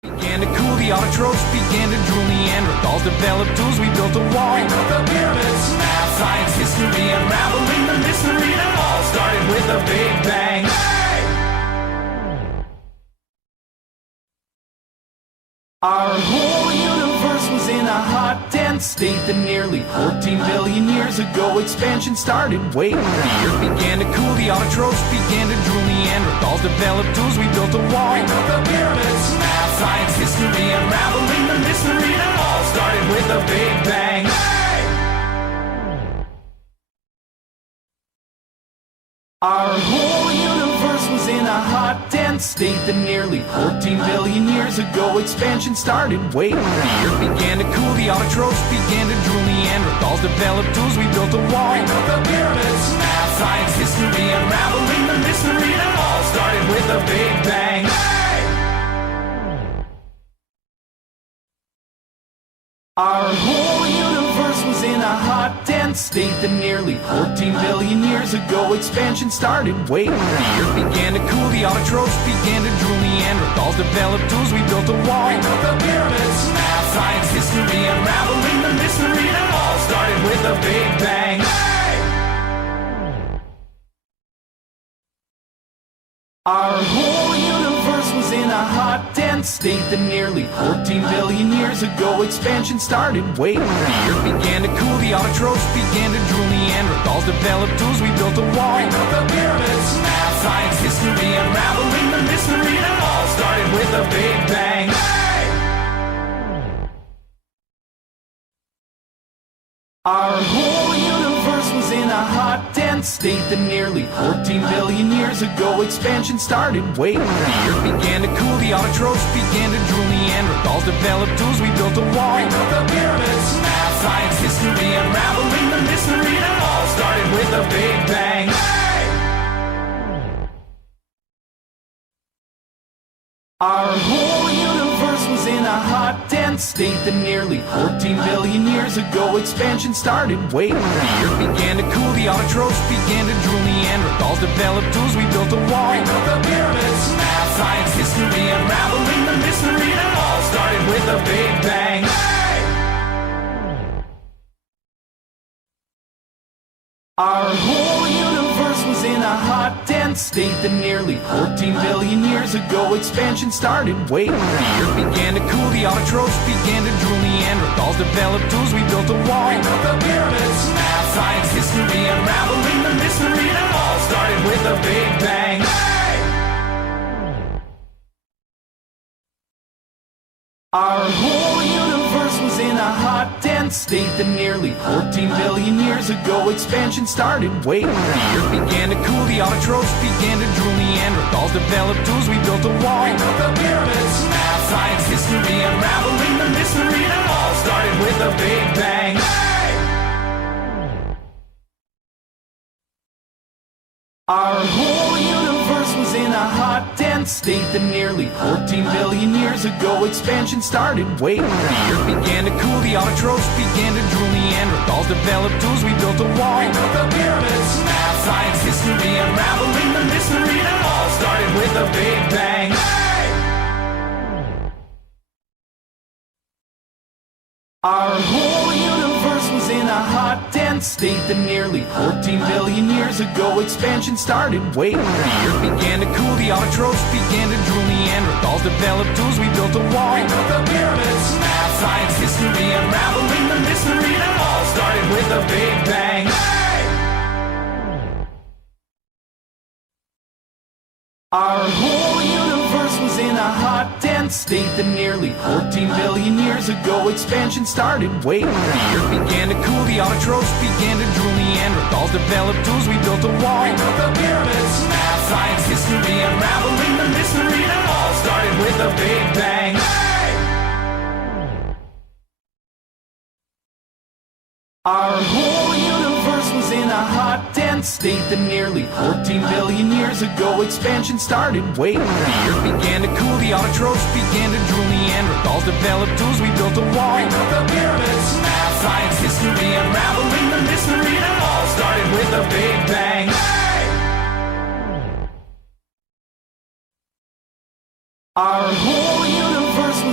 Began to cool, the autotrophs began to drool. Neanderthals developed tools, we built a wall. We built the pyramids. Math, science, history, unraveling the mystery that all started with a big bang. Hey! Our whole universe was in a hot, dense state that nearly 14 billion years ago expansion started. Wait, the earth began to cool, the autotrophs began to drool. Neanderthals developed tools, we built a wall. We built the pyramids. Math, science, history, unraveling the mystery that all started with a big bang. Hey! Our whole universe was in a hot, dense state that nearly 14 billion years ago expansion started. Wait, the earth began to cool, the autotrophs began to drool. Neanderthals developed tools, we built a wall. We built the pyramids. Math, science, history, unraveling the mystery that all started with a big bang. Hey! Our whole universe was in a hot, dense state that nearly 14 billion years ago expansion started. Wait, the earth began to cool, the autotrophs began to drool. Neanderthals developed tools, we built a wall. We built the pyramids. Math, science, history, unraveling the mystery that all started with a big bang. Hey! Our whole universe was in a hot, dense state that nearly 14 billion years ago expansion started. Wait, the earth began to cool, the autotrophs began to drool. Neanderthals developed tools, we built a wall. We built the pyramids. Math, science, history, unraveling the mystery that all started with a big bang. Hey! Our whole universe was in a hot, dense state that nearly 14 billion years ago expansion started. Wait, the earth began to cool, the autotrophs began to drool. Neanderthals developed tools, we built a wall. We built the pyramids. Math, science, history, unraveling the mystery that all started with a big bang. Hey! Our whole universe was in a hot, dense state that nearly 14 billion years ago expansion started. Wait, the earth began to cool, the autotrophs began to drool. Neanderthals developed tools, we built a wall. We built the pyramids. Math, science, history, unraveling the mystery that all started with a big bang. Hey! Our whole universe was in a hot, dense state that nearly 14 billion years ago expansion started. Wait, the earth began to cool, the autotrophs began to drool. Neanderthals developed tools, we built a wall. We built the pyramids. Math, science, history, unraveling the mystery that all started with a big bang. Hey! Our whole universe was in a hot, dense state that nearly 14 billion years ago expansion started. Wait, the earth began to cool, the autotrophs began to drool. Neanderthals developed tools, we built a wall. We built the pyramids. Math, science, history, unraveling the mystery that all started with a big bang. Hey! Our whole universe was in a hot, dense state that nearly 14 billion years ago expansion started. Wait, the earth began to cool, the autotrophs began to drool. Neanderthals developed tools, we built a wall. We built the pyramids. Math, science, history, unraveling the mystery that all started with a big bang. Hey! Our whole universe was in a hot, dense state that nearly 14 billion years ago expansion started. Wait, the earth began to cool, the autotrophs began to drool. Neanderthals developed tools, we built a wall. We built the pyramids. Math, science, history, unraveling the mystery that all started with a big bang. Hey! Our whole universe was in a hot, dense state that nearly 14 billion years ago expansion started. Wait, the earth began to cool, the autotrophs began to drool. Neanderthals developed tools, we built a wall. We built the pyramids. Math, science, history, unraveling the mystery that all started with a big bang. Hey! Our whole universe was in a hot, dense state that nearly 14 billion years ago expansion started. Wait, the earth began to cool, the autotrophs began to drool. Neanderthals developed tools, we built a wall. We built the pyramids. Math, science, history, unraveling the mystery that all started with a big bang. Hey! Our whole universe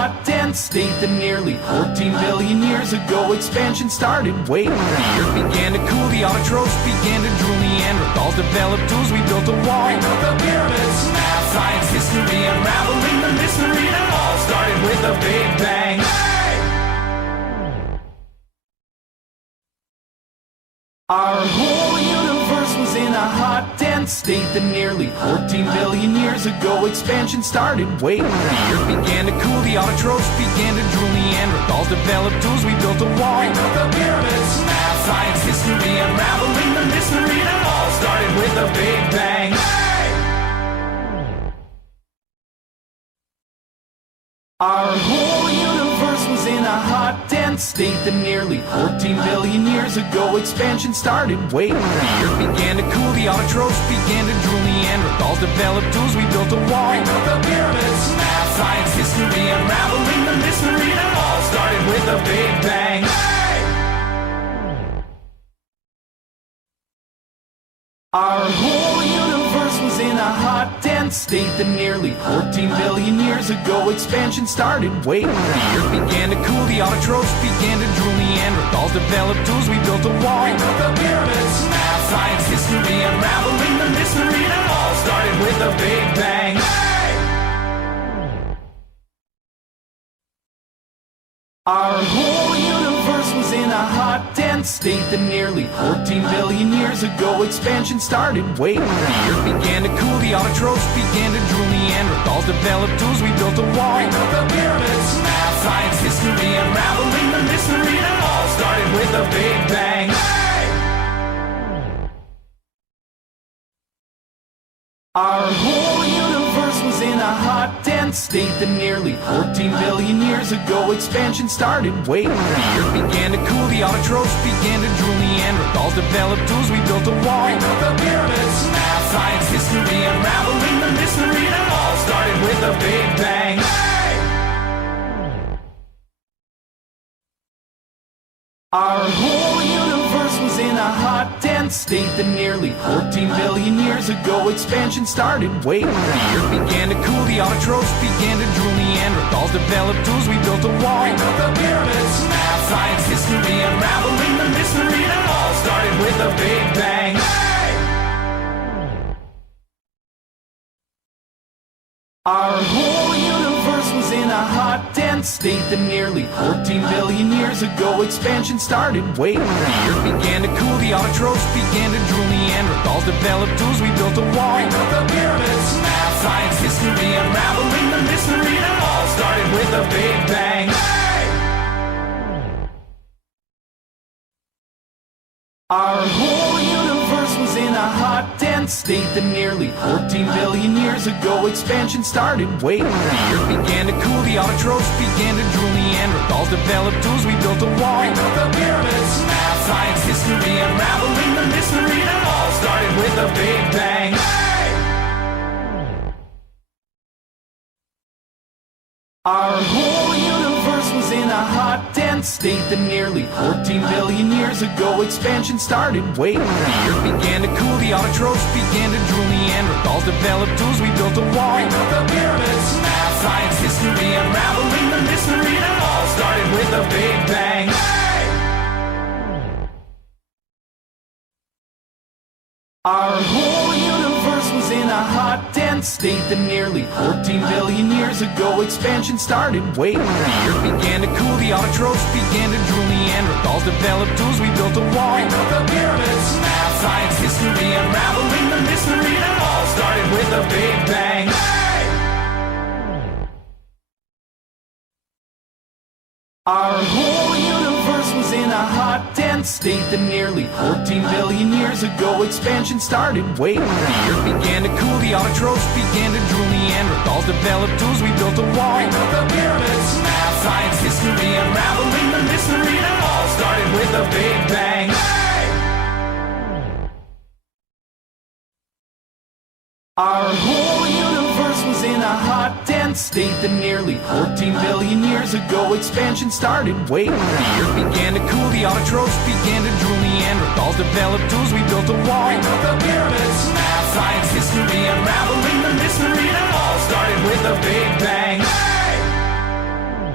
hot, dense state that nearly 14 billion years ago expansion started. Wait, the earth began to cool, the autotrophs began to drool, Neanderthals developed tools, we built a wall. We built the pyramids, math, science, history, unraveling the mystery that all started with a Big Bang. Hey! Our whole universe was in a hot, dense state that nearly 14 billion years ago expansion started. Wait, the earth began to cool, the autotrophs began to drool, Neanderthals developed tools, we built a wall. We built the pyramids, math, science, history, unraveling the mystery that all started with a Big Bang. Hey! Our whole universe was in a hot, dense state that nearly 14 billion years ago expansion started. Wait, the earth began to cool, the autotrophs began to drool, Neanderthals developed tools, we built a wall. We built the pyramids, math, science, history, unraveling the mystery that all started with a Big Bang. Hey! Our whole universe was in a hot, dense state that nearly 14 billion years ago expansion started. Wait, the earth began to cool, the autotrophs began to drool, Neanderthals developed tools, we built a wall. We built the pyramids, math, science, history, unraveling the mystery that all started with a Big Bang. Hey! Our whole universe was in a hot, dense state that nearly 14 billion years ago expansion started. Wait, the earth began to cool, the autotrophs began to drool, Neanderthals developed tools, we built a wall. We built the pyramids, math, science, history, unraveling the mystery that all started with a Big Bang. Hey! Our whole universe was in a hot, dense state that nearly 14 billion years ago expansion started. Wait, the earth began to cool, the autotrophs began to drool, Neanderthals developed tools, we built a wall. We built the pyramids, math, science, history, unraveling the mystery that all started with a Big Bang. Hey! Our whole universe was in a hot, dense state that nearly 14 billion years ago expansion started. Wait, the earth began to cool, the autotrophs began to drool, Neanderthals developed tools, we built a wall. We built the pyramids, math, science, history, unraveling the mystery that all started with a Big Bang. Hey! Our whole universe was in a hot, dense state that nearly 14 billion years ago expansion started. Wait, the earth began to cool, the autotrophs began to drool, Neanderthals developed tools, we built a wall. We built the pyramids, math, science, history, unraveling the mystery that all started with a Big Bang. Hey! Our whole universe was in a hot, dense state that nearly 14 billion years ago expansion started. Wait, the earth began to cool, the autotrophs began to drool, Neanderthals developed tools, we built a wall. We built the pyramids, math, science, history, unraveling the mystery that all started with a Big Bang. Hey! Our whole universe was in a hot, dense state that nearly 14 billion years ago expansion started. Wait, the earth began to cool, the autotrophs began to drool, Neanderthals developed tools, we built a wall. We built the pyramids, math, science, history, unraveling the mystery that all started with a Big Bang. Hey! Our whole universe was in a hot, dense state that nearly 14 billion years ago expansion started. Wait, the earth began to cool, the autotrophs began to drool, Neanderthals developed tools, we built a wall. We built the pyramids, math, science, history, unraveling the mystery that all started with a Big Bang. Hey! Our whole universe was in a hot, dense state that nearly 14 billion years ago expansion started. Wait, the earth began to cool, the autotrophs began to drool, Neanderthals developed tools, we built a wall. We built the pyramids, math, science, history, unraveling the mystery that all started with a Big Bang. Hey! Our whole universe was in a hot, dense state that nearly 14 billion years ago expansion started. Wait, the earth began to cool, the autotrophs began to drool, Neanderthals developed tools, we built a wall. We built the pyramids, math, science, history, unraveling the mystery that all started with a Big Bang. Hey!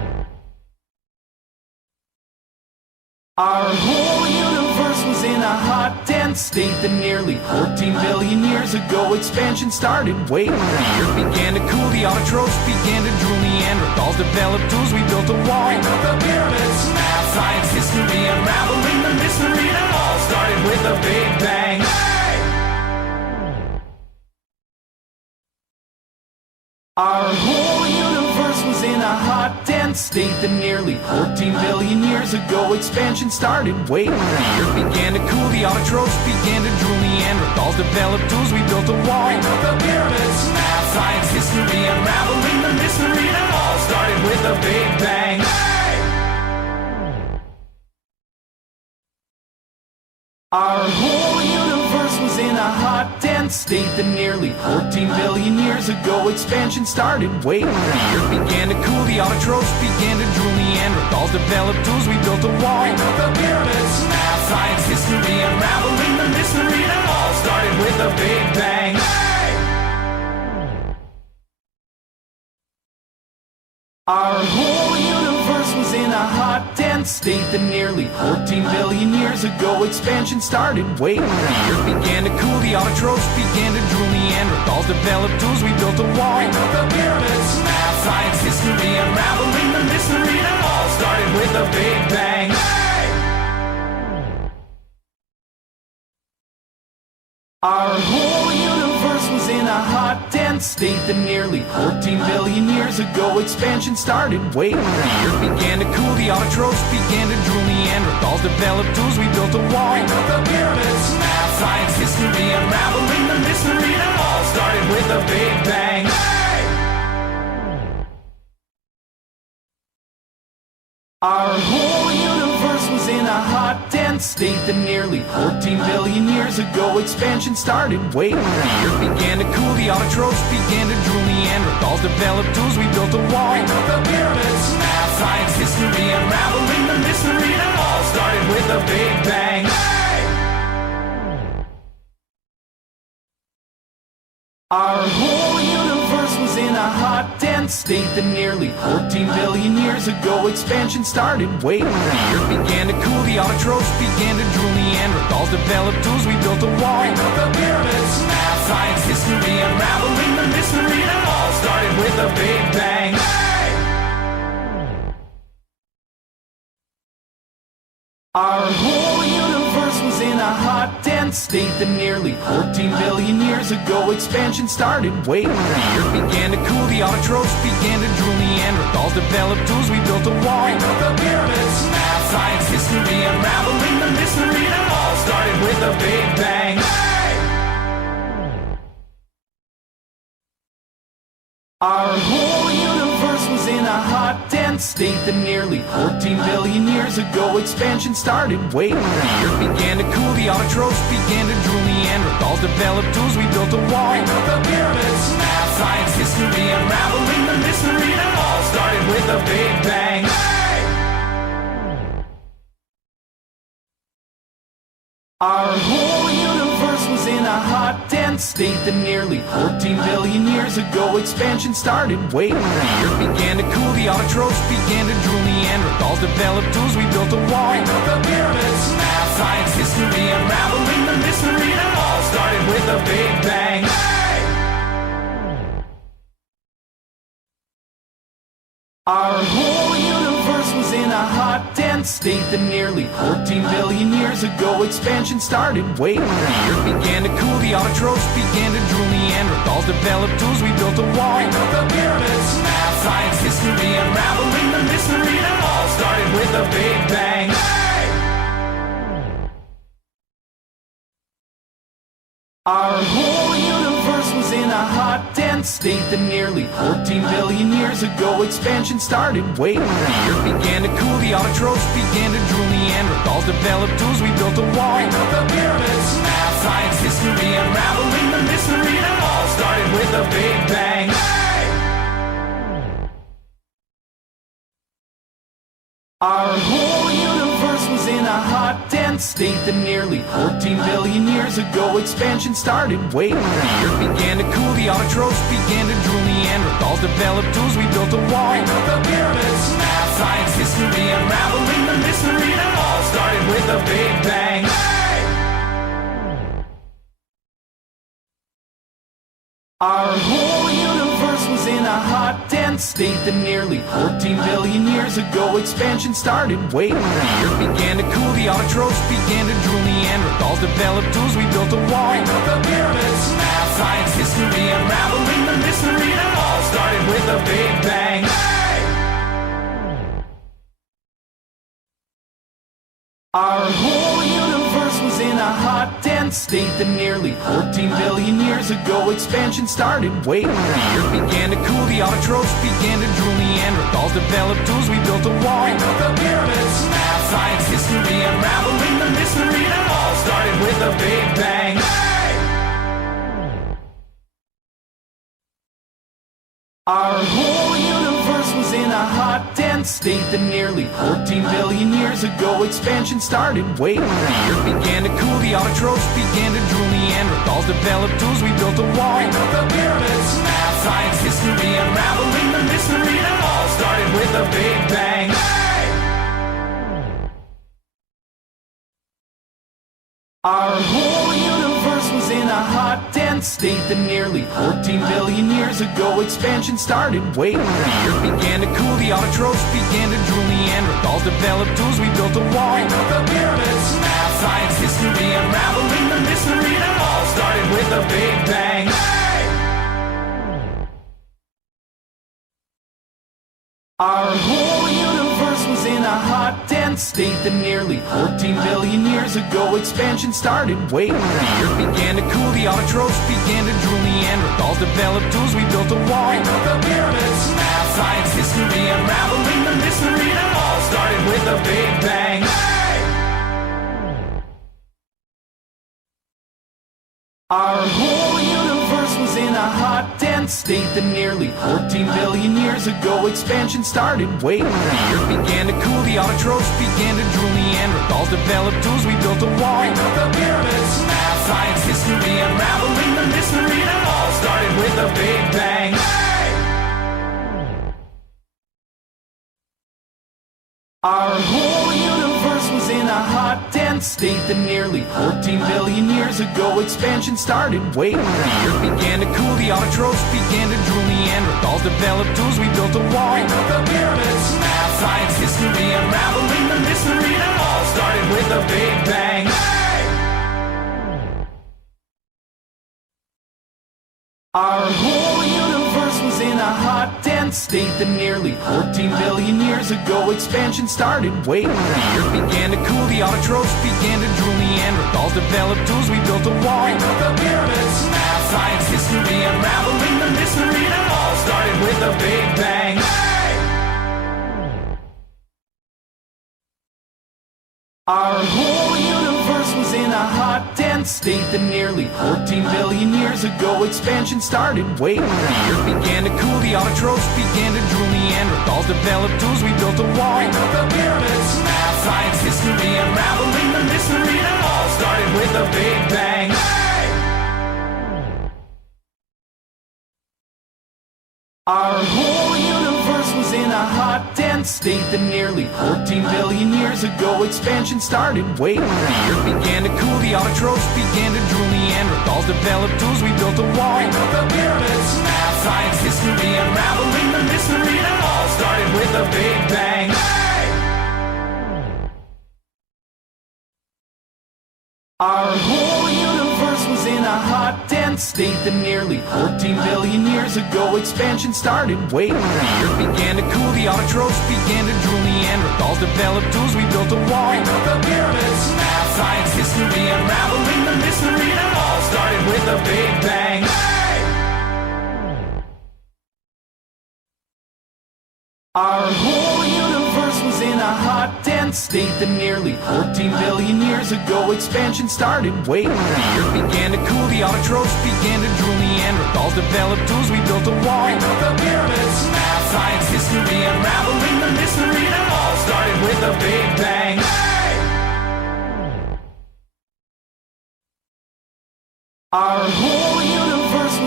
Our whole universe was in a hot, dense state that nearly 14 billion years ago expansion started. Wait, the earth began to cool, the autotrophs began to drool, Neanderthals developed tools, we built a wall. We built the pyramids, math, science, history, unraveling the mystery that all started with a big bang. Hey! Our whole universe was in a hot, dense state that nearly 14 billion years ago expansion started. Wait, the earth began to cool, the autotrophs began to drool, Neanderthals developed tools, we built a wall. We built the pyramids, math, science, history, unraveling the mystery that all started with a big bang. Hey! Our whole universe was in a hot, dense state that nearly 14 billion years ago expansion started. Wait, the earth began to cool, the autotrophs began to drool, Neanderthals developed tools, we built a wall. We built the pyramids, math, science, history, unraveling the mystery that all started with a big bang. Hey! Our whole universe was in a hot, dense state that nearly 14 billion years ago expansion started. Wait, the earth began to cool, the autotrophs began to drool, Neanderthals developed tools, we built a wall. We built the pyramids, math, science, history, unraveling the mystery that all started with a big bang. Hey! Our whole universe was in a hot, dense state that nearly 14 billion years ago expansion started. Wait, the earth began to cool, the autotrophs began to drool, Neanderthals developed tools, we built a wall. We built the pyramids, math, science, history, unraveling the mystery that all started with a big bang. Hey! Our whole universe was in a hot, dense state that nearly 14 billion years ago expansion started. Wait, the earth began to cool, the autotrophs began to drool, Neanderthals developed tools, we built a wall. We built the pyramids, math, science, history, unraveling the mystery that all started with a big bang. Hey! Our whole universe was in a hot, dense state that nearly 14 billion years ago expansion started. Wait, the earth began to cool, the autotrophs began to drool, Neanderthals developed tools, we built a wall. We built the pyramids, math, science, history, unraveling the mystery that all started with a big bang. Hey! Our whole universe was in a hot, dense state that nearly 14 billion years ago expansion started. Wait, the earth began to cool, the autotrophs began to drool, Neanderthals developed tools, we built a wall. We built the pyramids, math, science, history, unraveling the mystery that all started with a big bang. Hey! Our whole universe was in a hot, dense state that nearly 14 billion years ago expansion started. Wait, the earth began to cool, the autotrophs began to drool, Neanderthals developed tools, we built a wall. We built the pyramids, math, science, history, unraveling the mystery that all started with a big bang. Hey! Our whole universe was in a hot, dense state that nearly 14 billion years ago expansion started. Wait, the earth began to cool, the autotrophs began to drool, Neanderthals developed tools, we built a wall. We built the pyramids, math, science, history, unraveling the mystery that all started with a big bang. Hey! Our whole universe was in a hot, dense state that nearly 14 billion years ago expansion started. Wait, the earth began to cool, the autotrophs began to drool, Neanderthals developed tools, we built a wall. We built the pyramids, math, science, history, unraveling the mystery that all started with a big bang. Hey! Our whole universe was in a hot, dense state that nearly 14 billion years ago expansion started. Wait, the earth began to cool, the autotrophs began to drool, Neanderthals developed tools, we built a wall. We built the pyramids, math, science, history, unraveling the mystery that all started with a big bang. Hey! Our whole universe was in a hot, dense state that nearly 14 billion years ago expansion started. Wait, the earth began to cool, the autotrophs began to drool, Neanderthals developed tools, we built a wall. We built the pyramids, math, science, history, unraveling the mystery that all started with a big bang. Our whole universe was in a hot, dense state that nearly 14 billion years ago expansion started. Wait, the earth began to cool, the autotrophs began to drool, Neanderthals developed tools, we built a wall, we built the pyramids. Math, science, history, unraveling the mystery that all started with a big bang. Our whole universe was in a hot, dense state that nearly 14 billion years ago expansion started. Wait, the earth began to cool, the autotrophs began to drool, Neanderthals developed tools, we built a wall, we built the pyramids. Math, science, history, unraveling the mystery that all started with a big bang. Our whole universe was in a hot, dense state that nearly 14 billion years ago expansion started. Wait, the earth began to cool, the autotrophs began to drool, Neanderthals developed tools, we built a wall, we built the pyramids. Math, science, history, unraveling the mystery that all started with a big bang. Our whole universe was in a hot, dense state that nearly 14 billion years ago expansion started. Wait, the earth began to cool, the autotrophs began to drool, Neanderthals developed tools, we built a wall, we built the pyramids. Math, science, history, unraveling the mystery that all started with a big bang. Our whole universe was in a hot, dense state that nearly 14 billion years ago expansion started. Wait, the earth began to cool, the autotrophs began to drool, Neanderthals developed tools, we built a wall, we built the pyramids. Math, science, history, unraveling the mystery that all started with a big bang. Our whole universe was in a hot, dense state that nearly 14 billion years ago expansion started. Wait, the earth began to cool, the autotrophs began to drool, Neanderthals developed tools, we built a wall, we built the pyramids. Math, science, history, unraveling the mystery that all started with a big bang. Our whole universe was in a hot, dense state that nearly 14 billion years ago expansion started. Wait, the earth began to cool, the autotrophs began to drool, Neanderthals developed tools, we built a wall, we built the pyramids. Math, science, history, unraveling the mystery that all started with a big bang. Our whole universe was in a hot, dense state that nearly 14 billion years ago expansion started. Wait, the earth began to cool, the autotrophs began to drool, Neanderthals developed tools, we built a wall, we built the pyramids. Math, science, history, unraveling the mystery that all started with a big bang. Our whole universe was in a hot, dense state that nearly 14 billion years ago expansion started. Wait, the earth began to cool, the autotrophs began to drool, Neanderthals developed tools, we built a wall, we built the pyramids. Math, science, history, unraveling the mystery that all started with a big bang. Our whole universe was in a hot, dense state that nearly 14 billion years ago expansion started. Wait, the earth began to cool, the autotrophs began to drool, Neanderthals developed tools, we built a wall, we built the pyramids. Math, science, history, unraveling the mystery that all started with a big bang. Our whole universe was in a hot, dense state that nearly 14 billion years ago expansion started. Wait, the earth began to cool, the autotrophs began to drool, Neanderthals developed tools, we built a wall, we built the pyramids. Math, science, history, unraveling the mystery that all started with a big bang. Our whole universe was in a hot, dense state that nearly 14 billion years ago expansion started. Wait, the earth began to cool, the autotrophs began to drool, Neanderthals developed tools, we built a wall, we built the pyramids. Math, science, history, unraveling the mystery that all started with a big bang. Our whole universe was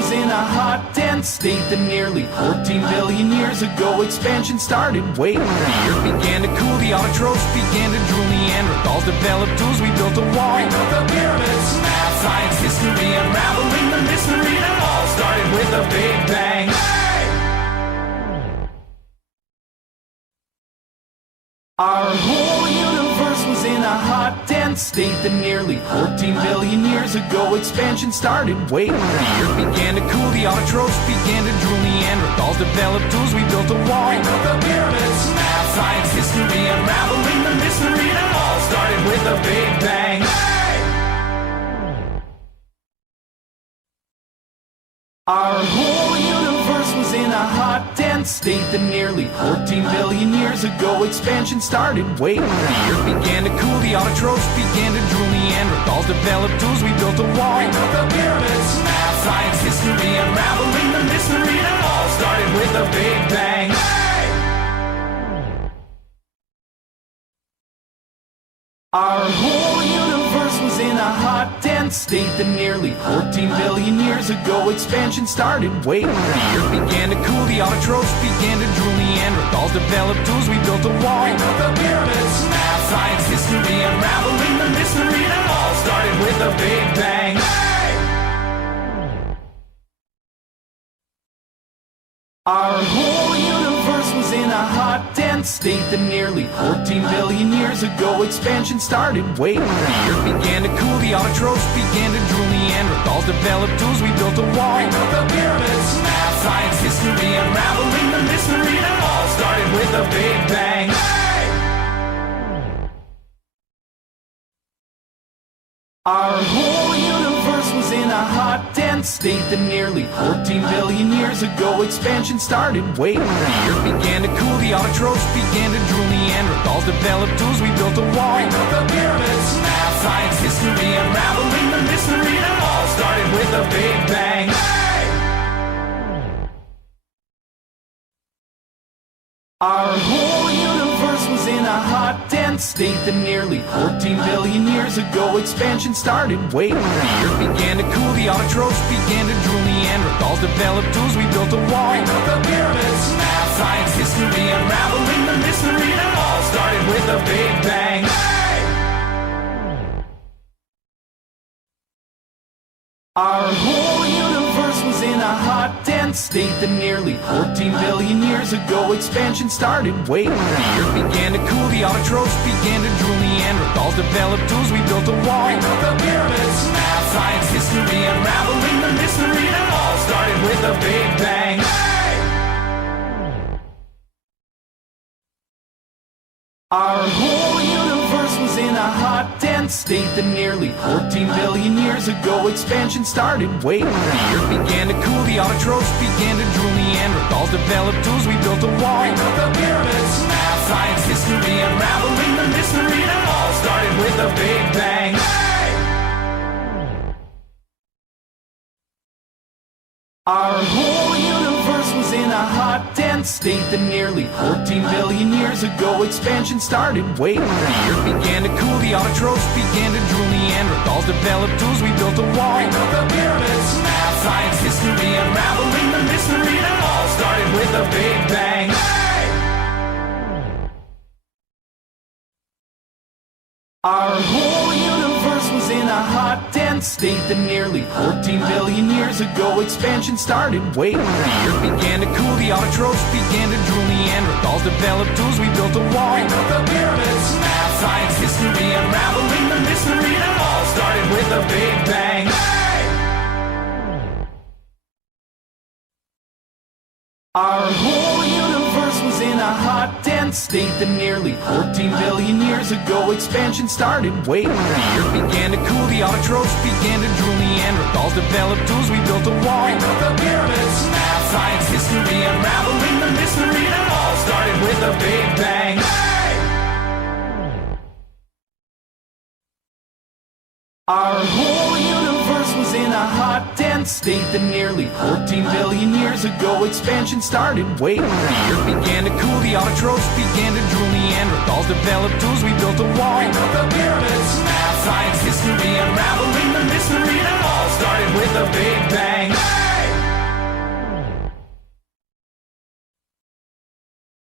was in a hot, dense state that nearly 14 billion years ago expansion started. Wait, the earth began to cool, the autotrophs began to drool, Neanderthals developed tools, we built a wall, we built the pyramids. Math, science, history, unraveling the mystery that all started with a big bang. Our whole universe was in a hot, dense state that nearly 14 billion years ago expansion started. Wait, the earth began to cool, the autotrophs began to drool, Neanderthals developed tools, we built a wall, we built the pyramids. Math, science, history, unraveling the mystery that all started with a big bang. Our whole universe was in a hot, dense state that nearly 14 billion years ago expansion started. Wait, the earth began to cool, the autotrophs began to drool, Neanderthals developed tools, we built a wall, we built the pyramids. Math, science, history, unraveling the mystery that all started with a big bang. Our whole universe was in a hot, dense state that nearly 14 billion years ago expansion started. Wait, the earth began to cool, the autotrophs began to drool, Neanderthals developed tools, we built a wall, we built the pyramids. Math, science, history, unraveling the mystery that all started with a big bang. Our whole universe was in a hot, dense state that nearly 14 billion years ago expansion started. Wait, the earth began to cool, the autotrophs began to drool, Neanderthals developed tools, we built a wall, we built the pyramids. Math, science, history, unraveling the mystery that all started with a big bang. Our whole universe was in a hot, dense state that nearly 14 billion years ago expansion started. Wait, the earth began to cool, the autotrophs began to drool, Neanderthals developed tools, we built a wall, we built the pyramids. Math, science, history, unraveling the mystery that all started with a big bang. Our whole universe was in a hot, dense state that nearly 14 billion years ago expansion started. Wait, the earth began to cool, the autotrophs began to drool, Neanderthals developed tools, we built a wall, we built the pyramids. Math, science, history, unraveling the mystery that all started with a big bang. Our whole universe was in a hot, dense state that nearly 14 billion years ago expansion started. Wait, the earth began to cool, the autotrophs began to drool, Neanderthals developed tools, we built a wall, we built the pyramids. Math, science, history, unraveling the mystery that all started with a big bang. Our whole universe was in a hot, dense state that nearly 14 billion years ago expansion started. Wait, the earth began to cool, the autotrophs began to drool, Neanderthals developed tools, we built a wall, we built the pyramids. Math, science, history, unraveling the mystery that all started with a big bang. Our whole universe was in a hot, dense state that nearly 14 billion years ago expansion started. Wait, the earth began to cool, the autotrophs began to drool, Neanderthals developed tools, we built a wall, we built the pyramids. Math, science, history, unraveling the mystery that all started with a big bang. Our whole universe was in a hot, dense state that nearly 14 billion years ago expansion started. Wait, the earth began to cool, the autotrophs began to drool, Neanderthals developed tools, we built a wall, we built the pyramids. Math, science, history, unraveling the mystery that all started with a big bang. Our whole universe was in a hot, dense state that nearly 14 billion years ago expansion started. Wait, the earth began to cool, the autotrophs began to drool, Neanderthals developed tools, we built a wall, we built the pyramids. Math, science, history, unraveling the mystery that all started with a big bang. Our whole universe was in a hot, dense state that nearly 14 billion years ago expansion started. Wait, the earth began to cool, the autotrophs began to drool, Neanderthals developed tools, we built a wall, we built the pyramids. Math, science, history, unraveling the mystery that all started with a big bang.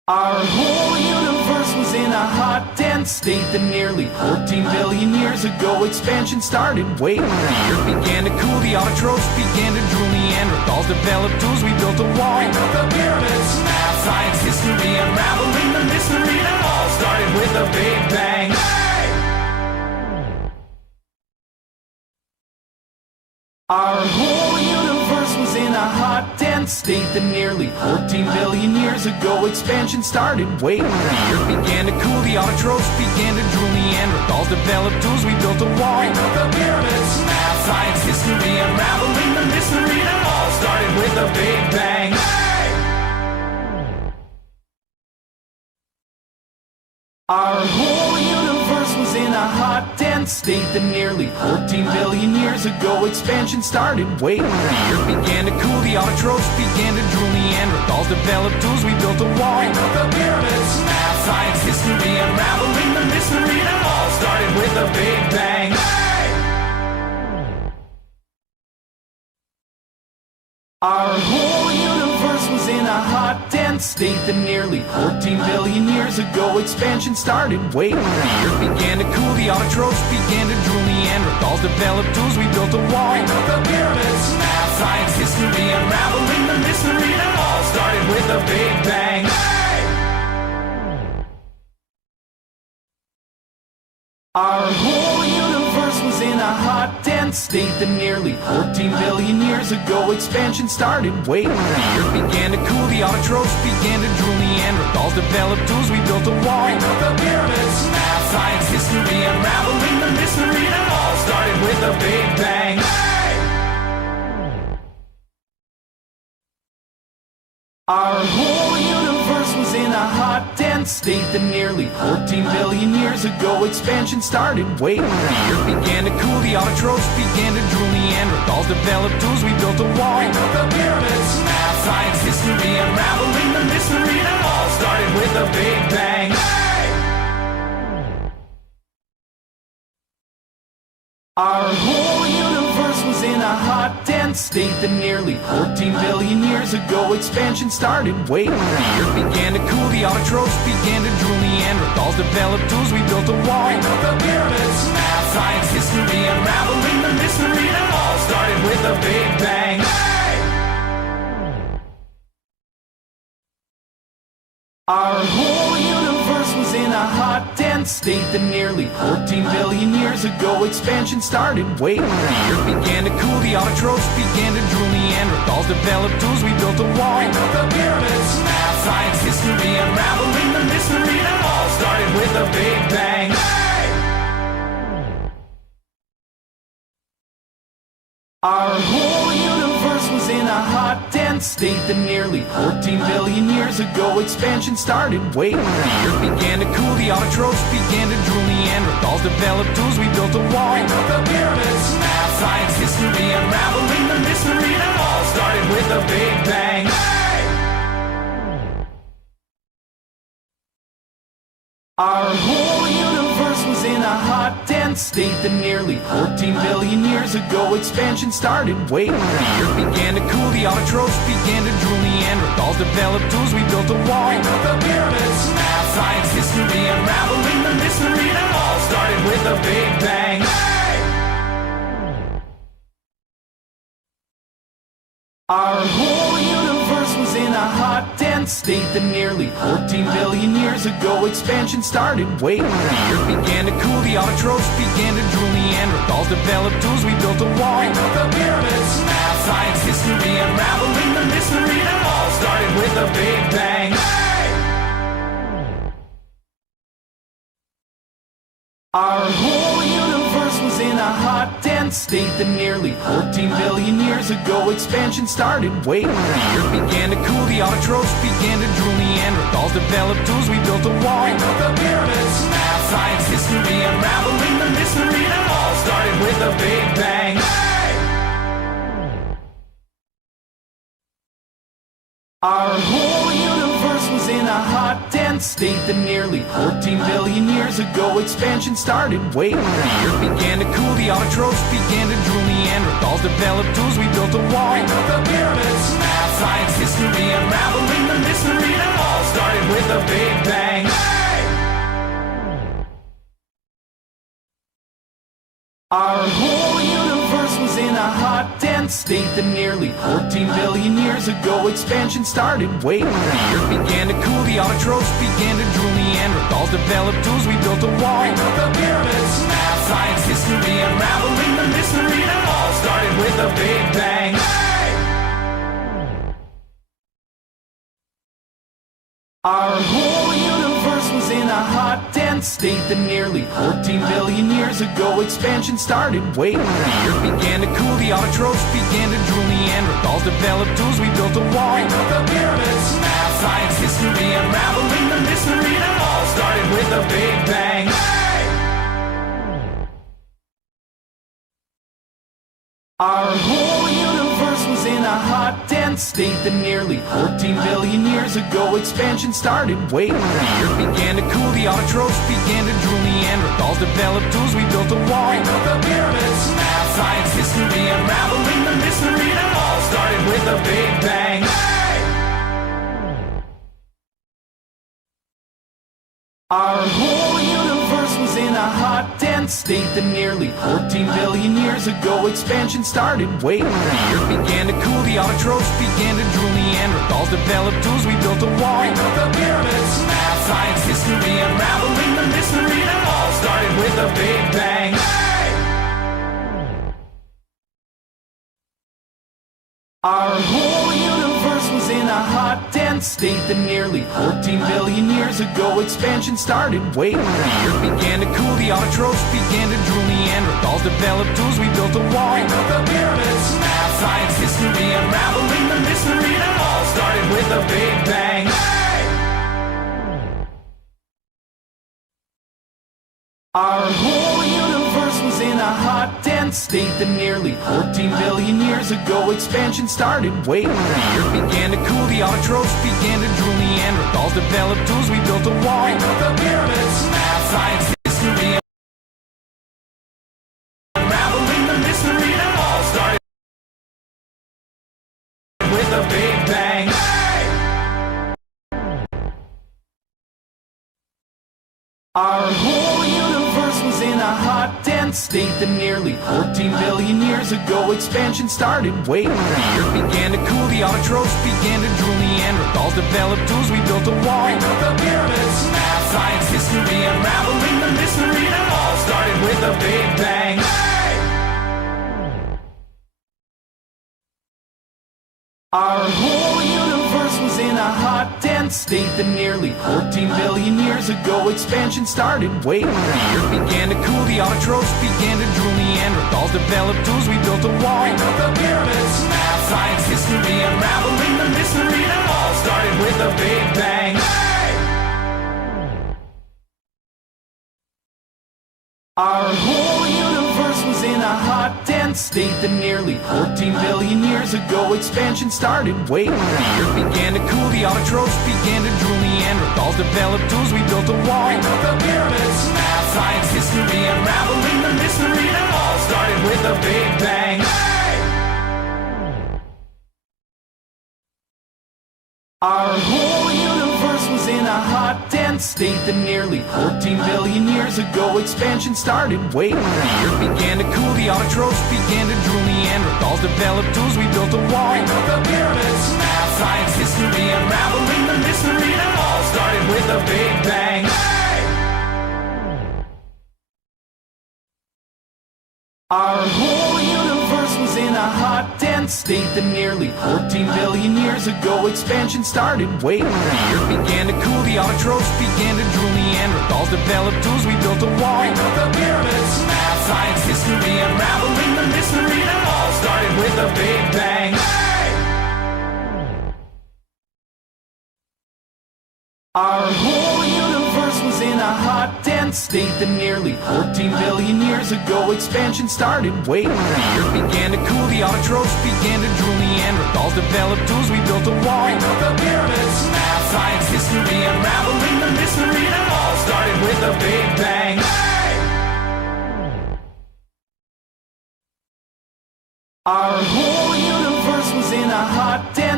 Our whole universe was in a hot, dense state that nearly 14 billion years ago expansion started. Wait, the earth began to cool, the autotrophs began to drool, Neanderthals developed tools, we built a wall. We built the pyramids, math, science, history, unraveling the mystery that all started with a big bang. Our whole universe was in a hot, dense state that nearly 14 billion years ago expansion started. Wait, the earth began to cool, the autotrophs began to drool, Neanderthals developed tools, we built a wall. We built the pyramids, math, science, history, unraveling the mystery that all started with a big bang. Our whole universe was in a hot, dense state that nearly 14 billion years ago expansion started. Wait, the earth began to cool, the autotrophs began to drool, Neanderthals developed tools, we built a wall. We built the pyramids, math, science, history, unraveling the mystery that all started with a big bang. Our whole universe was in a hot, dense state that nearly 14 billion years ago expansion started. Wait, the earth began to cool, the autotrophs began to drool, Neanderthals developed tools, we built a wall. We built the pyramids, math, science, history, unraveling the mystery that all started with a big bang. Our whole universe was in a hot, dense state that nearly 14 billion years ago expansion started. Wait, the earth began to cool, the autotrophs began to drool, Neanderthals developed tools, we built a wall. We built the pyramids, math, science, history, unraveling the mystery that all started with a big bang. Our whole universe was in a hot, dense state that nearly 14 billion years ago expansion started. Wait, the earth began to cool, the autotrophs began to drool, Neanderthals developed tools, we built a wall. We built the pyramids, math, science, history, unraveling the mystery that all started with a big bang. Our whole universe was in a hot, dense state that nearly 14 billion years ago expansion started. Wait, the earth began to cool, the autotrophs began to drool, Neanderthals developed tools, we built a wall. We built the pyramids, math, science, history, unraveling the mystery that all started with a big bang. Our whole universe was in a hot, dense state that nearly 14 billion years ago expansion started. Wait, the earth began to cool, the autotrophs began to drool, Neanderthals developed tools, we built a wall. We built the pyramids, math, science, history, unraveling the mystery that all started with a big bang. Our whole universe was in a hot, dense state that nearly 14 billion years ago expansion started. Wait, the earth began to cool, the autotrophs began to drool, Neanderthals developed tools, we built a wall. We built the pyramids, math, science, history, unraveling the mystery that all started with a big bang. Our whole universe was in a hot, dense state that nearly 14 billion years ago expansion started. Wait, the earth began to cool, the autotrophs began to drool, Neanderthals developed tools, we built a wall. We built the pyramids, math, science, history, unraveling the mystery that all started with a big bang. Our whole universe was in a hot, dense state that nearly 14 billion years ago expansion started. Wait, the earth began to cool, the autotrophs began to drool, Neanderthals developed tools, we built a wall. We built the pyramids, math, science, history, unraveling the mystery that all started with a big bang. Our whole universe was in a hot, dense state that nearly 14 billion years ago expansion started. Wait, the earth began to cool, the autotrophs began to drool, Neanderthals developed tools, we built a wall. We built the pyramids, math, science, history, unraveling the mystery that all started with a big bang. Our whole universe was in a hot, dense state that nearly 14 billion years ago expansion started. Wait, the earth began to cool, the autotrophs began to drool, Neanderthals developed tools, we built a wall. We built the pyramids, math, science, history, unraveling the mystery that all started started with a big bang. Our whole universe was in a hot, dense state that nearly 14 billion years ago expansion started. Wait, the earth began to cool, the autotrophs began to drool, Neanderthals developed tools, we built a wall, we built the pyramids. Math, science, history, unraveling the mystery that all started with a big bang. Our whole universe was in a hot, dense state that nearly 14 billion years ago expansion started. Wait, the earth began to cool, the autotrophs began to drool, Neanderthals developed tools, we built a wall, we built the pyramids. Math, science, history, unraveling the mystery that all started with a big bang. Our whole universe was in a hot, dense state that nearly 14 billion years ago expansion started. Wait, the earth began to cool, the autotrophs began to drool, Neanderthals developed tools, we built a wall, we built the pyramids. Math, science, history, unraveling the mystery that all started with a big bang. Our whole universe was in a hot, dense state that nearly 14 billion years ago expansion started. Wait, the earth began to cool, the autotrophs began to drool, Neanderthals developed tools, we built a wall, we built the pyramids. Math, science, history, unraveling the mystery that all started with a big bang. Our whole universe was in a hot, dense state that nearly 14 billion years ago expansion started. Wait, the earth began to cool, the autotrophs began to drool, Neanderthals developed tools, we built a wall, we built the pyramids. Math, science, history, unraveling the mystery that all started with a big bang. Our whole universe was in a hot, dense state that nearly 14 billion years ago expansion started. Wait, the earth began to cool, the autotrophs began to drool, Neanderthals developed tools, we built a wall, we built the pyramids. Math, science, history, unraveling the mystery that all started with a big bang. Our whole universe was in a hot, dense state that nearly 14 billion years ago expansion started. Wait, the earth began to cool, the autotrophs began to drool, Neanderthals developed tools, we built a wall, we built the pyramids. Math, science, history, unraveling the mystery that all started with a big bang. Our whole universe was in a hot, dense state that nearly 14 billion years ago expansion started. Wait, the earth began to cool, the autotrophs began to drool, Neanderthals developed tools, we built a wall, we built the pyramids. Math, science, history, unraveling the mystery that all started with a big bang. Our whole universe was in a hot, dense state that nearly 14 billion years ago expansion started. Wait, the earth began to cool, the autotrophs began to drool, Neanderthals developed tools, we built a wall, we built the pyramids. Math, science, history, unraveling the mystery that all started with a big bang. Our whole universe was in a hot, dense state that nearly 14 billion years ago expansion started. Wait, the earth began to cool, the autotrophs began to drool, Neanderthals developed tools, we built a wall, we built the pyramids. Math, science, history, unraveling the mystery that all started with a big bang. Our whole universe was in a hot, dense state that nearly 14 billion years ago expansion started. Wait, the earth began to cool, the autotrophs began to drool, Neanderthals developed tools, we built a wall, we built the pyramids. Math, science, history, unraveling the mystery that all started with a big bang. Our whole universe was in a hot, dense state that nearly 14 billion years ago expansion started. Wait, the earth began to cool, the autotrophs began to drool, Neanderthals developed tools, we built a wall, we built the pyramids. Math, science, history, unraveling the mystery that all started with a big bang. Our whole universe was in a hot, dense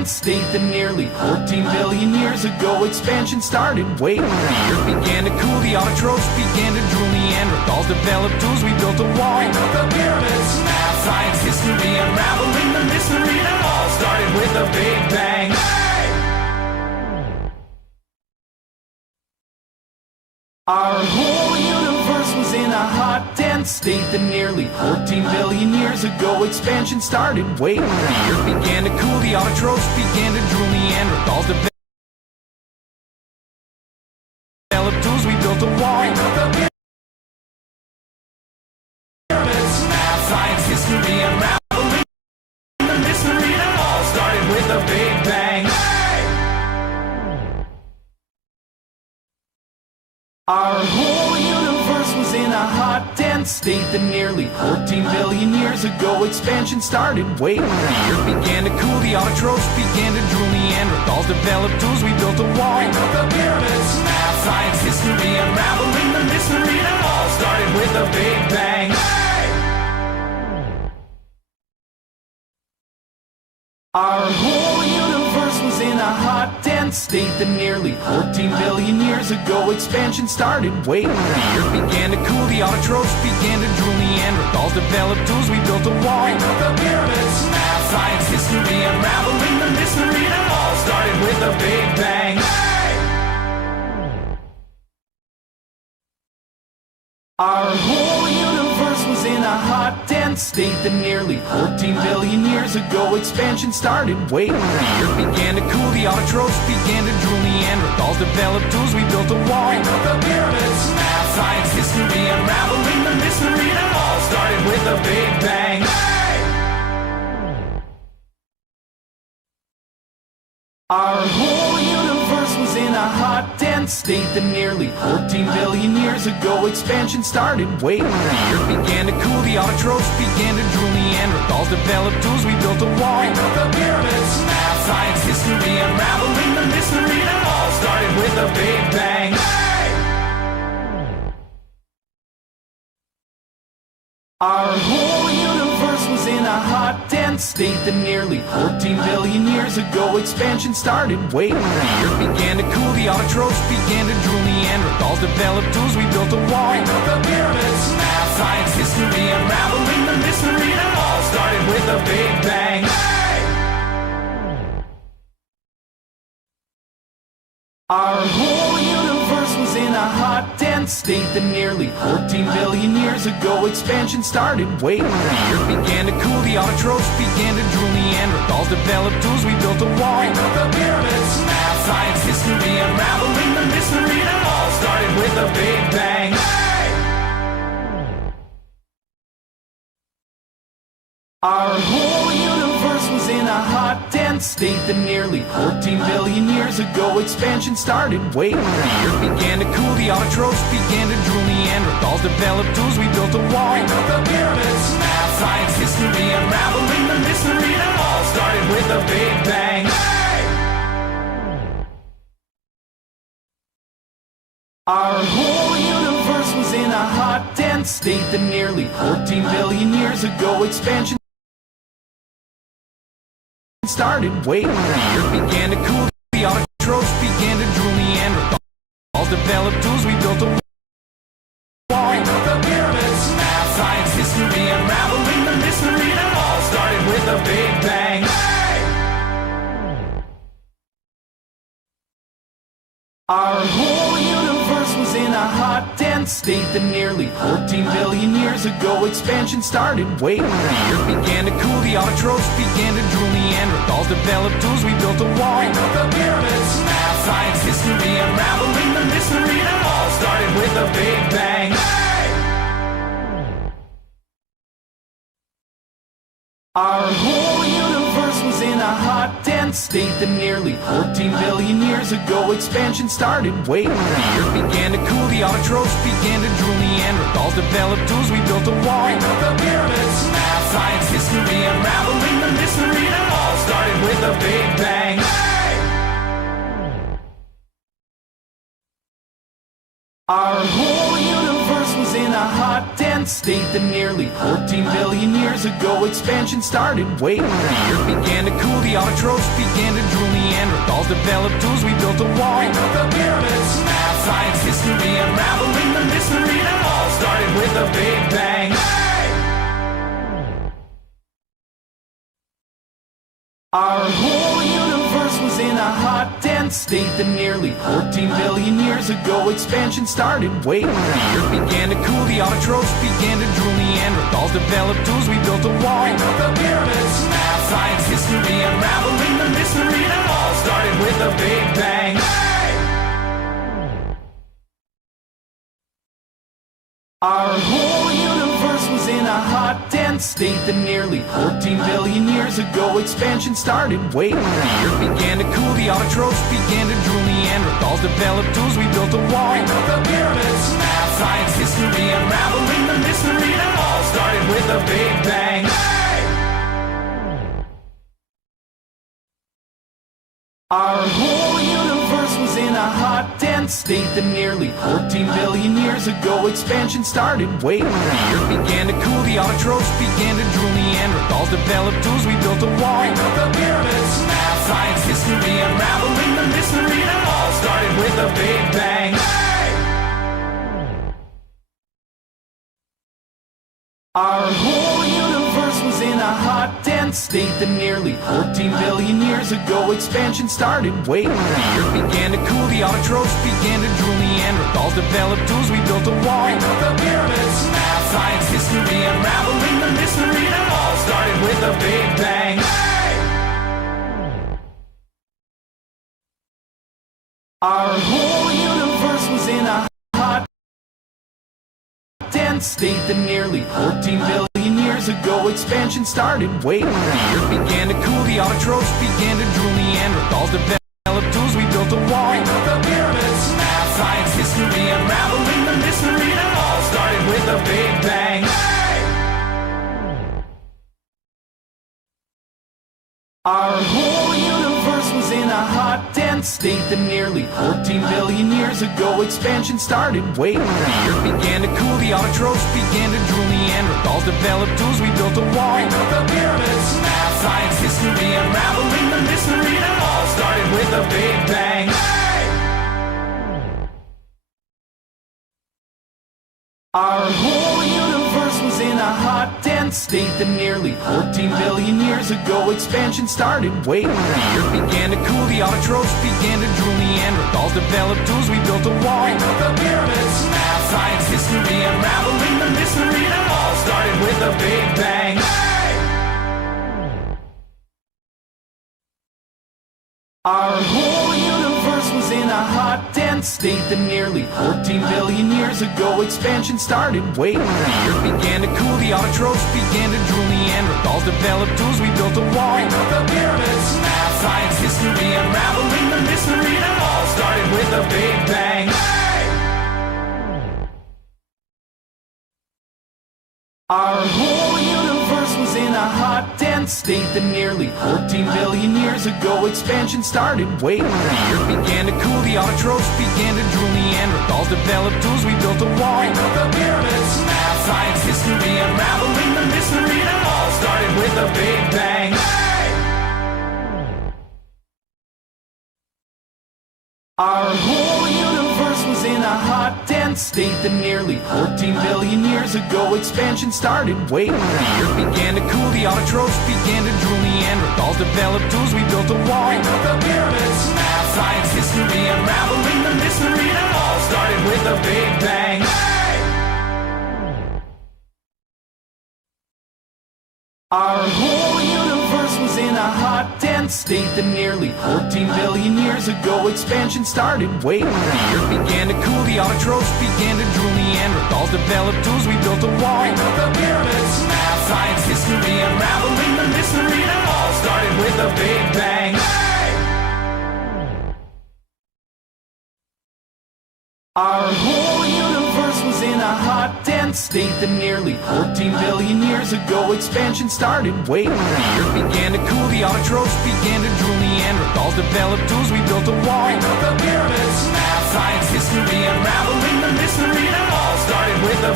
dense state that nearly 14 billion years ago expansion started. Wait, the earth began to cool, the autotrophs began to drool, Neanderthals developed tools, we built a wall, we built the pyramids. Math, science, history, unraveling the mystery that all started with a big bang. Our whole universe was in a hot, dense state that nearly 14 billion years ago expansion started. Wait, the earth began to cool, the autotrophs began to drool, Neanderthals developed tools, we built a wall, we built the pyramids. Math, science, history, unraveling the mystery that all started with a big bang. Our whole universe was in a hot, dense state that nearly 14 billion years ago expansion started. Wait, the earth began to cool, the autotrophs began to drool, Neanderthals developed tools, we built a wall, we built the pyramids. Math, science, history, unraveling the mystery that all started with a big bang. Our whole universe was in a hot, dense state that nearly 14 billion years ago expansion started. Wait, the earth began to cool, the autotrophs began to drool, Neanderthals developed tools, we built a wall, we built the pyramids. Math, science, history, unraveling the mystery that all started with a big bang. Our whole universe was in a hot, dense state that nearly 14 billion years ago expansion started. Wait, the earth began to cool, the autotrophs began to drool, Neanderthals developed tools, we built a wall, we built the pyramids. Math, science, history, unraveling the mystery that all started with a big bang. Our whole universe was in a hot, dense state that nearly 14 billion years ago expansion started. Wait, the earth began to cool, the autotrophs began to drool, Neanderthals developed tools, we built a wall, we built the pyramids. Math, science, history, unraveling the mystery that all started with a big bang. Our whole universe was in a hot, dense state that nearly 14 billion years ago expansion started. Wait, the earth began to cool, the autotrophs began to drool, Neanderthals developed tools, we built a wall, we built the pyramids. Math, science, history, unraveling the mystery that all started with a big bang. Our whole universe was in a hot, dense state that nearly 14 billion years ago expansion started. Wait, the earth began to cool, the autotrophs began to drool, Neanderthals developed tools, we built a wall, we built the pyramids. Math, science, history, unraveling the mystery that all started with a big bang. Our whole universe was in a hot, dense state that nearly 14 billion years ago expansion started. Wait, the earth began to cool, the autotrophs began to drool, Neanderthals developed tools, we built a wall, we built the pyramids. Math, science, history, unraveling the mystery that all started with a big bang. Our whole universe was in a hot, dense state that nearly 14 billion years ago expansion started. Wait, the earth began to cool, the autotrophs began to drool, Neanderthals developed tools, we built a wall, we built the pyramids. Math, science, history, unraveling the mystery that all started with a big bang. Our whole universe was in a hot, dense state that nearly 14 billion years ago expansion started. Wait, the earth began to cool, the autotrophs began to drool, Neanderthals developed tools, we built a wall, we built the pyramids. Math, science, history, unraveling the mystery that all started with a big bang. Our whole universe was in a hot, dense state that nearly 14 billion years ago expansion started. Wait, the earth began to cool, the autotrophs began to drool, Neanderthals developed tools, we built a wall, we built the pyramids. Math, science, history, unraveling the mystery that all started with a big bang. Our whole universe universe was in a hot, dense state, then nearly 14 billion years ago, expansion started. Wait, the earth began to cool, the autotrophs began to drool, Neanderthals developed tools, we built a wall. We built the pyramids, math, science, history, unraveling the mystery that all started with a big bang. Our whole universe was in a hot, dense state, then nearly 14 billion years ago, expansion started. Wait, the earth began to cool, the autotrophs began to drool, Neanderthals developed tools, we built a wall. We built the pyramids, math, science, history, unraveling the mystery that all started with a big bang. Our whole universe was in a hot, dense state, then nearly 14 billion years ago, expansion started. Wait, the earth began to cool, the autotrophs began to drool, Neanderthals developed tools, we built a wall. We built the pyramids, math, science, history, unraveling the mystery that all started with a big bang. Our whole universe was in a hot, dense state, then nearly 14 billion years ago, expansion started. Wait, the earth began to cool, the autotrophs began to drool, Neanderthals developed tools, we built a wall. We built the pyramids, math, science, history, unraveling the mystery that all started with a big bang. Our whole universe was in a hot, dense state, then nearly 14 billion years ago, expansion started. Wait, the earth began to cool, the autotrophs began to drool, Neanderthals developed tools, we built a wall. We built the pyramids, math, science, history, unraveling the mystery that all started with a big bang. Our whole universe was in a hot, dense state, then nearly 14 billion years ago, expansion started. Wait, the earth began to cool, the autotrophs began to drool, Neanderthals developed tools, we built a wall. We built the pyramids, math, science, history, unraveling the mystery that all started with a big bang. Our whole universe was in a hot, dense state, then nearly 14 billion years ago, expansion started. Wait, the earth began to cool, the autotrophs began to drool, Neanderthals developed tools, we built a wall. We built the pyramids, math, science, history, unraveling the mystery that all started with a big bang. Our whole universe was in a hot, dense state, then nearly 14 billion years ago, expansion started. Wait, the earth began to cool, the autotrophs began to drool, Neanderthals developed tools, we built a wall. We built the pyramids, math, science, history, unraveling the mystery that all started with a big bang. Our whole universe was in a hot, dense state, then nearly 14 billion years ago, expansion started. Wait, the earth began to cool, the autotrophs began to drool, Neanderthals developed tools, we built a wall. We built the pyramids, math, science, history, unraveling the mystery that all started with a big bang. Our whole universe was in a hot, dense state, then nearly 14 billion years ago, expansion started. Wait, the earth began to cool, the autotrophs began to drool, Neanderthals developed tools, we built a wall. We built the pyramids, math, science, history, unraveling the mystery that all started with a big bang. Our whole universe was in a hot, dense state, then nearly 14 billion years ago, expansion started. Wait, the earth began to cool, the autotrophs began to drool, Neanderthals developed tools, we built a wall. We built the pyramids, math, science, history, unraveling the mystery that all started with a big bang. Our whole universe was in a hot, dense state, then nearly 14 billion years ago, expansion started. Wait, the earth began to cool, the autotrophs began to drool, Neanderthals developed tools, we built a wall. We built the pyramids, math, science, history, unraveling the mystery that all started with a big bang. Our whole universe was in a hot, dense state, then nearly 14 billion years ago, expansion started. Wait, the earth began to cool, the autotrophs began to drool, Neanderthals developed tools, we built a wall. We built the pyramids, math, science, history, unraveling the mystery that all started with a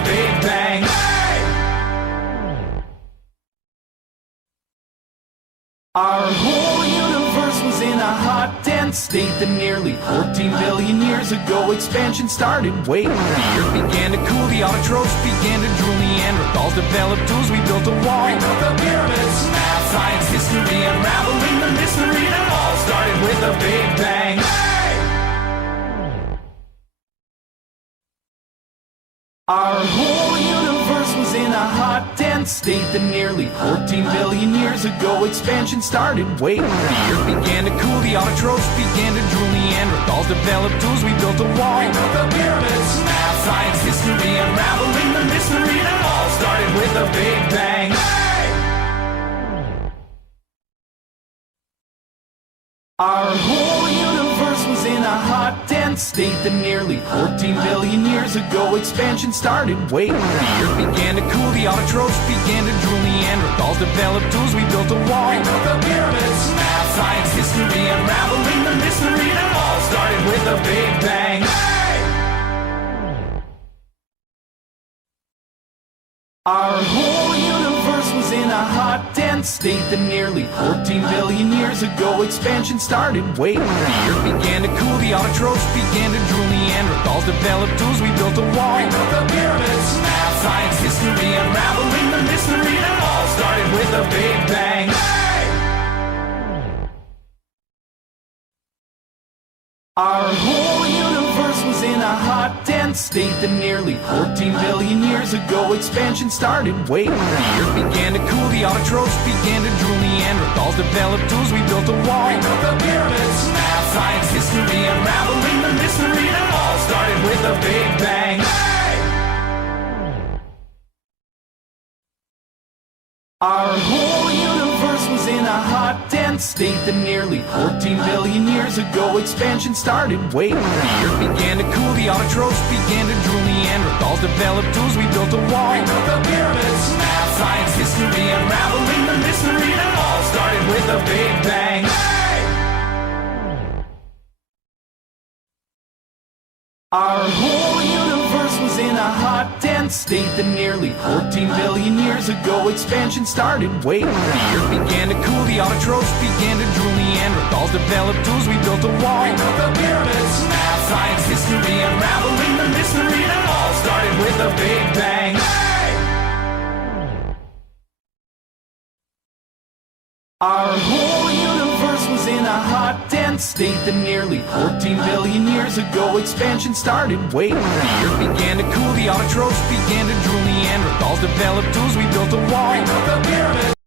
Big Bang. Our whole universe was in a hot, dense state that nearly 14 billion years ago expansion started. Wait, the earth began to cool, the autotrophs began to drool, Neanderthals developed tools, we built a wall. We built the pyramids, math, science, history, unraveling the mystery that all started with a Big Bang. Our whole universe was in a hot, dense state that nearly 14 billion years ago expansion started. Wait, the earth began to cool, the autotrophs began to drool, Neanderthals developed tools, we built a wall. We built the pyramids, math, science, history, unraveling the mystery that all started with a Big Bang. Our whole universe was in a hot, dense state that nearly 14 billion years ago expansion started. Wait, the earth began to cool, the autotrophs began to drool, Neanderthals developed tools, we built a wall. We built the pyramids, math, science, history, unraveling the mystery that all started with a Big Bang. Our whole universe was in a hot, dense state that nearly 14 billion years ago expansion started. Wait, the earth began to cool, the autotrophs began to drool, Neanderthals developed tools, we built a wall. We built the pyramids, math, science, history, unraveling the mystery that all started with a Big Bang. Our whole universe was in a hot, dense state that nearly 14 billion years ago expansion started. Wait, the earth began to cool, the autotrophs began to drool, Neanderthals developed tools, we built a wall. We built the pyramids, math, science, history, unraveling the mystery that all started with a Big Bang. Our whole universe was in a hot, dense state that nearly 14 billion years ago expansion started. Wait, the earth began to cool, the autotrophs began to drool, Neanderthals developed tools, we built a wall. We built the pyramids, math, science, history, unraveling the mystery that all started with a Big Bang. Our whole universe was in a hot, dense state that nearly 14 billion years ago expansion started. Wait, the earth began to cool, the autotrophs began to drool, Neanderthals developed tools, we built a wall. We built the pyramids, math, science, history, unraveling the mystery that all started with a Big Bang. Our whole universe was in a hot, dense state that nearly 14 billion years ago expansion started. Wait, the earth began to cool, the autotrophs began to drool, Neanderthals developed tools, we built a wall. We built the pyramids,